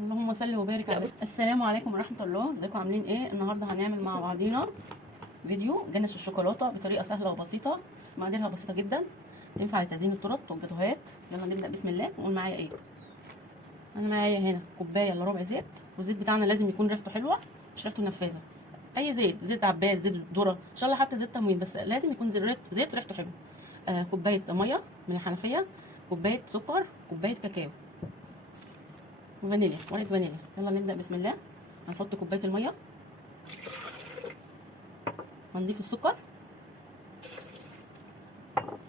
اللهم صل وبارك على السلام عليكم ورحمه الله. ازيكم عاملين ايه؟ النهارده هنعمل مع بعضينا فيديو جنس الشوكولاته بطريقه سهله وبسيطه. مقاديرها بسيطه جدا، تنفع لتزيين التورت والجاتوهات. يلا نبدا بسم الله. قول معايا ايه. انا معايا هنا كوبايه الا ربع زيت، والزيت بتاعنا لازم يكون ريحته حلوه، مش ريحته نفاذه. اي زيت، زيت عباد، زيت ذره، ان شاء الله حتى زيت تموين، بس لازم يكون زيت ريحته حلوه. كوبايه ميه من الحنفيه، كوبايه سكر، كوبايه كاكاو، وفانيليا، ورقه فانيليا. يلا نبدا بسم الله. هنحط كوبايه الميه، هنضيف السكر،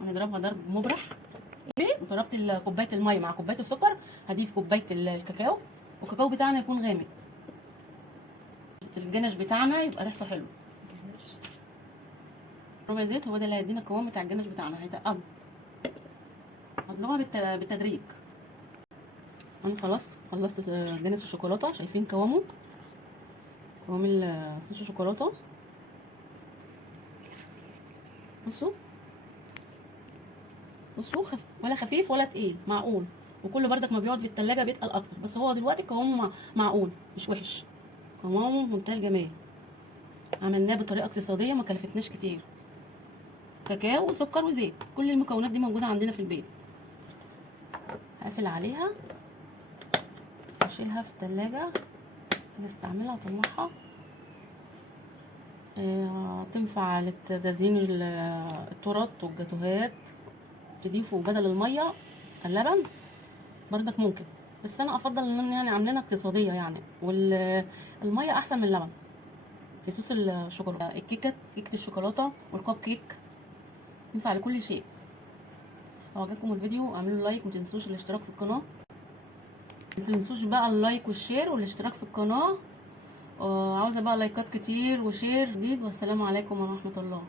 هنضربها ضرب مبرح. وضربت كوبايه الميه مع كوبايه السكر، هضيف كوبايه الكاكاو، والكاكاو بتاعنا يكون غامق، الجنش بتاعنا يبقى ريحته حلوه. ربع زيت هو ده اللي هيدينا القوام بتاع الجنش بتاعنا، هيتقل. هضربها بالتدريج. انا خلصت جنس الشوكولاته. شايفين قوامه؟ قوام صوص الشوكولاته. بصوا ولا خفيف ولا تقيل، معقول. وكل بردك ما بيقعد في التلاجة بيتقل اكتر، بس هو دلوقتي قوامه معقول، مش وحش، قوامه منتهى الجمال. عملناه بطريقه اقتصاديه، ما كلفتناش كتير. كاكاو وسكر وزيت، كل المكونات دي موجوده عندنا في البيت. هقفل عليها واشيلها في التلاجة، نستعملها واطلعها. تنفع لتزيين التورت والجاتوهات. تضيفوا بدل الميه اللبن بردك ممكن، بس انا افضل ان يعني عاملينها اقتصاديه يعني، والميه احسن من اللبن. في صوص الشوكولاته، كيكه الشوكولاته والكب كيك، ينفع لكل شيء. لو عجبكم الفيديو اعملوا لايك، متنسوش الاشتراك في القناه. متنسوش بقى اللايك والشير والاشتراك في القناه. عاوزه بقى لايكات كتير وشير جديد. والسلام عليكم ورحمه الله.